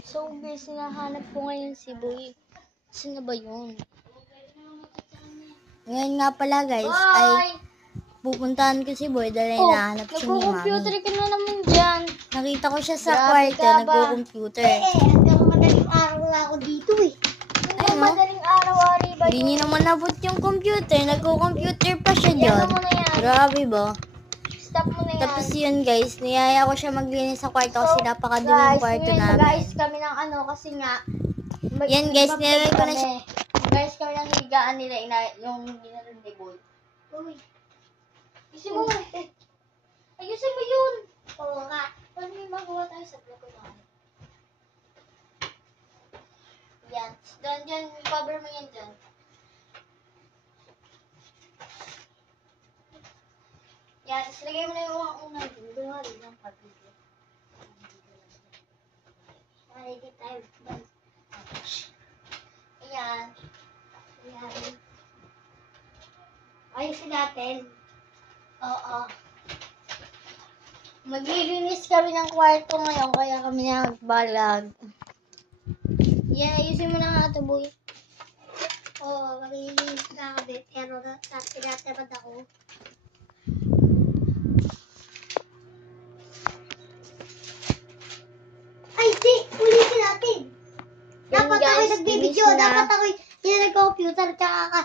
So guys, hinahanap ko ngayon si Boy. Saan na ba yun? Ngayon nga pala guys, ay pupuntahan ko si Boy dahil hinahanap siya ni nagko-computer Mami. ka na naman dyan. Nakita ko siya sa Grabe kwarto, ka ba? nagko-computer. Hanggang madaling araw na ako dito eh. Ano madaling araw-ari ba Hindi niya naman nabot yung computer, nagko-computer pa siya dyan. Ano mo na yan? Grabe ba? Stop mo na yan. Tapos yun guys, niyaya ko siya maglinis sa kwarto kasi napakadumi yung kwarto namin. Mag-ayos kami ng kasi nga. Yan guys, nilagay ko na siya. Mag-ayos kami ng higaan nila, yung ginanoon ni Boy. Uy. Ayusin mo. Ayusin mo yun. Oo nga. Paano may magawa tayo sa vlog ko na? Yan. Dyan, cover mo yan dyan. Yan, isilagay mo na yung mga unang dito. Doon rin ang pag-video. Ready tayo. Ayan. Ayan. Ayusin natin. Oo. Maglilinis kami ng kwarto ngayon, kaya kami nagbalag. Yan, ayusin mo na nga ito, Boy. Oo, maglilinis na kami. Pero tinatamad ako. Ay, di! Ulitin natin! Yan, Dapat guys, ako nagbibideo. finish na. Dapat ako yung nag-computer. Tsaka